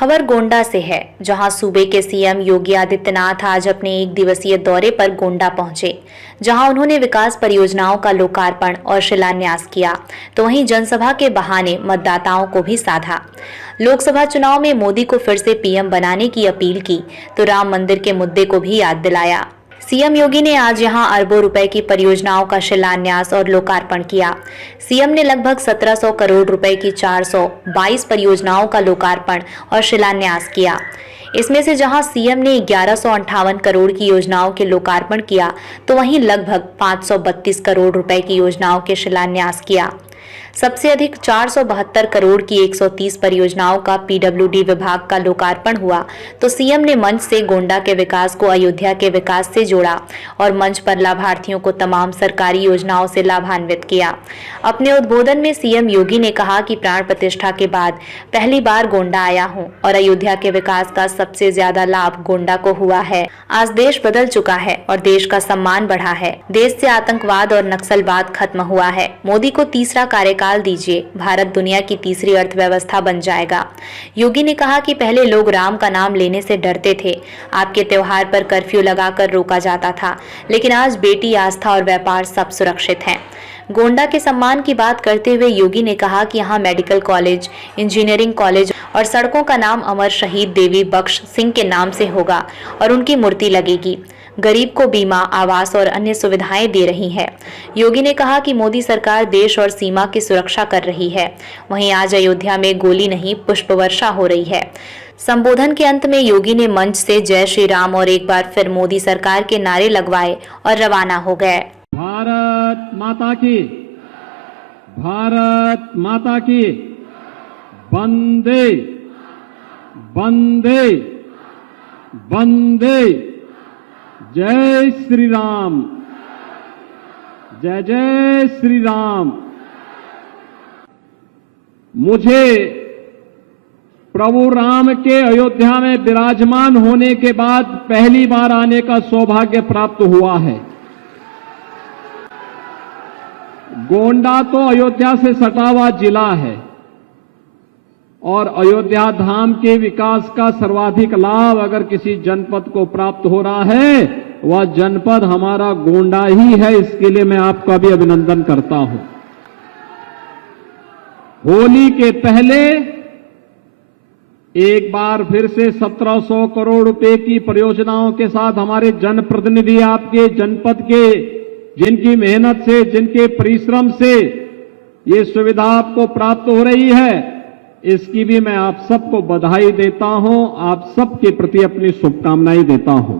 खबर गोंडा से है, जहां सूबे के सीएम योगी आदित्यनाथ आज अपने एक दिवसीय दौरे पर गोंडा पहुंचे, जहां उन्होंने विकास परियोजनाओं का लोकार्पण और शिलान्यास किया, तो वहीं जनसभा के बहाने मतदाताओं को भी साधा। लोकसभा चुनाव में मोदी को फिर से पीएम बनाने की अपील की, तो राम मंदिर के मुद्दे को भी याद दिलाया। सीएम योगी ने आज यहां अरबों रुपए की परियोजनाओं का शिलान्यास और लोकार्पण किया। सीएम ने लगभग 1700 करोड़ रुपए की 422 परियोजनाओं का लोकार्पण और शिलान्यास किया। इसमें से जहां सीएम ने 1158 करोड़ की योजनाओं के लोकार्पण किया, तो वहीं लगभग 532 करोड़ रुपए की योजनाओं के शिलान्यास किया। सबसे अधिक 472 करोड़ की 130 परियोजनाओं का पीडब्ल्यूडी विभाग का लोकार्पण हुआ, तो सीएम ने मंच से गोंडा के विकास को अयोध्या के विकास से जोड़ा और मंच पर लाभार्थियों को तमाम सरकारी योजनाओं से लाभान्वित किया। अपने उद्बोधन में सीएम योगी ने कहा कि प्राण प्रतिष्ठा के बाद पहली बार गोंडा आया हूं और अयोध्या के विकास का सबसे ज्यादा लाभ गोंडा को हुआ है। आज देश बदल चुका है और देश का सम्मान बढ़ा है। देश से आतंकवाद और नक्सलवाद खत्म हुआ है। मोदी को तीसरा कार्यकाल दीजिए, भारत दुनिया की तीसरी अर्थव्यवस्था बन जाएगा। योगी ने कहा कि पहले लोग राम का नाम लेने से डरते थे, आपके त्योहार पर कर्फ्यू लगाकर रोका जाता था, लेकिन आज बेटी, आस्था और व्यापार सब सुरक्षित हैं। गोंडा के सम्मान की बात करते हुए योगी ने कहा कि यहाँ मेडिकल कॉलेज, इंजीनियरिंग कॉलेज और सड़कों का नाम अमर शहीद देवी बख्श सिंह के नाम से होगा और उनकी मूर्ति लगेगी। गरीब को बीमा, आवास और अन्य सुविधाएं दे रही है। योगी ने कहा कि मोदी सरकार देश और सीमा की सुरक्षा कर रही है। वहीं आज अयोध्या में गोली नहीं, पुष्प वर्षा हो रही है। संबोधन के अंत में योगी ने मंच से जय श्री राम और एक बार फिर मोदी सरकार के नारे लगवाए और रवाना हो गए। भारत माता की, भारत माता की, वंदे वंदे वंदे, जय श्री राम, जय जय श्री राम। मुझे प्रभु राम के अयोध्या में विराजमान होने के बाद पहली बार आने का सौभाग्य प्राप्त हुआ है। गोंडा तो अयोध्या से सटा हुआ जिला है और अयोध्या धाम के विकास का सर्वाधिक लाभ अगर किसी जनपद को प्राप्त हो रहा है, वह जनपद हमारा गोंडा ही है। इसके लिए मैं आपका भी अभिनंदन करता हूं। होली के पहले एक बार फिर से 1700 करोड़ रुपए की परियोजनाओं के साथ हमारे जनप्रतिनिधि आपके जनपद के, जिनकी मेहनत से, जिनके परिश्रम से ये सुविधा आपको प्राप्त हो रही है, इसकी भी मैं आप सबको बधाई देता हूं। आप सबके प्रति अपनी शुभकामनाएं देता हूं।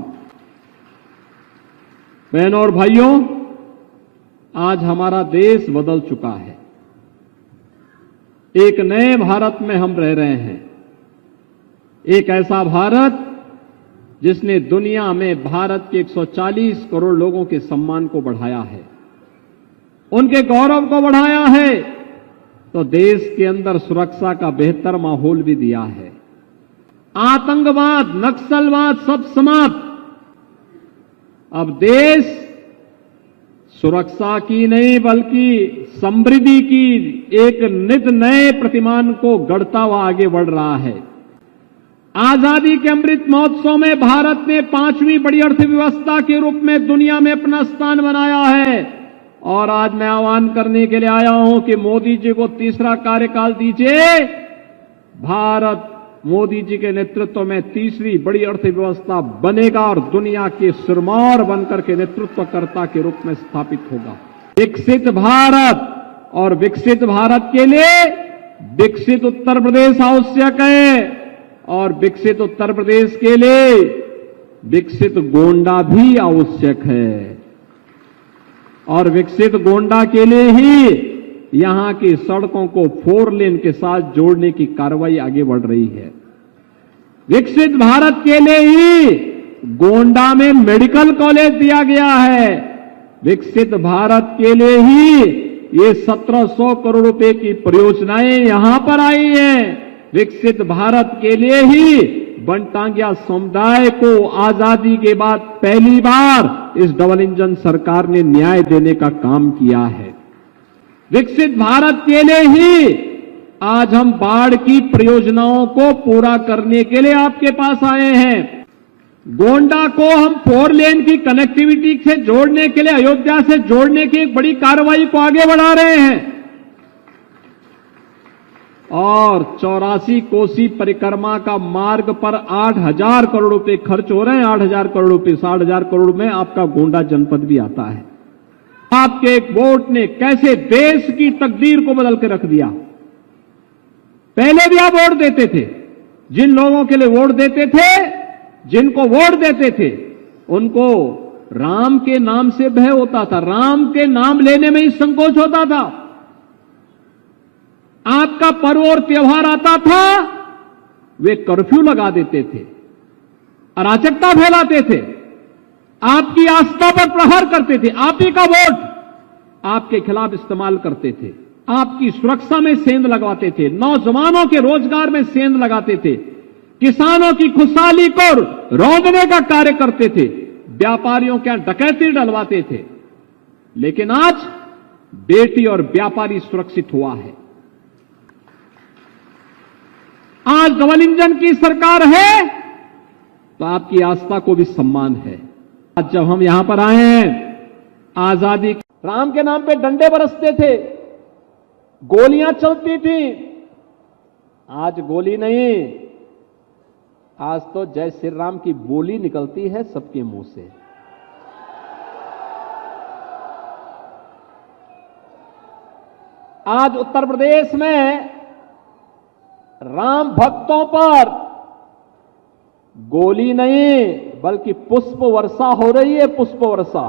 बहनों और भाइयों, आज हमारा देश बदल चुका है। एक नए भारत में हम रह रहे हैं। एक ऐसा भारत जिसने दुनिया में भारत के 140 करोड़ लोगों के सम्मान को बढ़ाया है, उनके गौरव को बढ़ाया है, तो देश के अंदर सुरक्षा का बेहतर माहौल भी दिया है। आतंकवाद, नक्सलवाद सब समाप्त। अब देश सुरक्षा की नहीं बल्कि समृद्धि की एक नित नए प्रतिमान को गढ़ता हुआ आगे बढ़ रहा है। आजादी के अमृत महोत्सव में भारत ने 5वीं बड़ी अर्थव्यवस्था के रूप में दुनिया में अपना स्थान बनाया है। और आज मैं आह्वान करने के लिए आया हूं कि मोदी जी को तीसरा कार्यकाल दीजिए। भारत मोदी जी के नेतृत्व में तीसरी बड़ी अर्थव्यवस्था बनेगा और दुनिया के सिरमौर बनकर के नेतृत्वकर्ता के रूप में स्थापित होगा। विकसित भारत, और विकसित भारत के लिए विकसित उत्तर प्रदेश आवश्यक है, और विकसित उत्तर प्रदेश के लिए विकसित गोंडा भी आवश्यक है। और विकसित गोंडा के लिए ही यहां की सड़कों को 4 लेन के साथ जोड़ने की कार्रवाई आगे बढ़ रही है। विकसित भारत के लिए ही गोंडा में मेडिकल कॉलेज दिया गया है। विकसित भारत के लिए ही ये 1700 करोड़ रुपए की परियोजनाएं यहां पर आई हैं। विकसित भारत के लिए ही वनटांगिया समुदाय को आजादी के बाद पहली बार इस डबल इंजन सरकार ने न्याय देने का काम किया है। विकसित भारत के लिए ही आज हम बाढ़ की परियोजनाओं को पूरा करने के लिए आपके पास आए हैं। गोंडा को हम 4 लेन की कनेक्टिविटी से जोड़ने के लिए, अयोध्या से जोड़ने की एक बड़ी कार्रवाई को आगे बढ़ा रहे हैं और 84 कोसी परिक्रमा का मार्ग पर 8,000 करोड़ रुपए खर्च हो रहे हैं। 8,000 करोड़ रुपए, 60,000 करोड़ में आपका गोंडा जनपद भी आता है। आपके एक वोट ने कैसे देश की तकदीर को बदल के रख दिया। पहले भी आप वोट देते थे, जिन लोगों के लिए वोट देते थे, जिनको वोट देते थे, उनको राम के नाम से भय होता था, राम के नाम लेने में ही संकोच होता था। आपका पर्व और त्योहार आता था, वे कर्फ्यू लगा देते थे, अराजकता फैलाते थे, आपकी आस्था पर प्रहार करते थे, आप ही का वोट आपके खिलाफ इस्तेमाल करते थे, आपकी सुरक्षा में सेंध लगवाते थे, नौजवानों के रोजगार में सेंध लगाते थे, किसानों की खुशहाली को रौंदने का कार्य करते थे, व्यापारियों के यहां डकैती डलवाते थे। लेकिन आज बेटी और व्यापारी सुरक्षित हुआ है। आज डबल इंजन की सरकार है तो आपकी आस्था को भी सम्मान है। आज जब हम यहां पर आए हैं, आजादी, राम के नाम पे डंडे बरसते थे, गोलियां चलती थी, आज गोली नहीं, आज तो जय श्री राम की बोली निकलती है सबके मुंह से। आज उत्तर प्रदेश में राम भक्तों पर गोली नहीं बल्कि पुष्प वर्षा हो रही है, पुष्प वर्षा।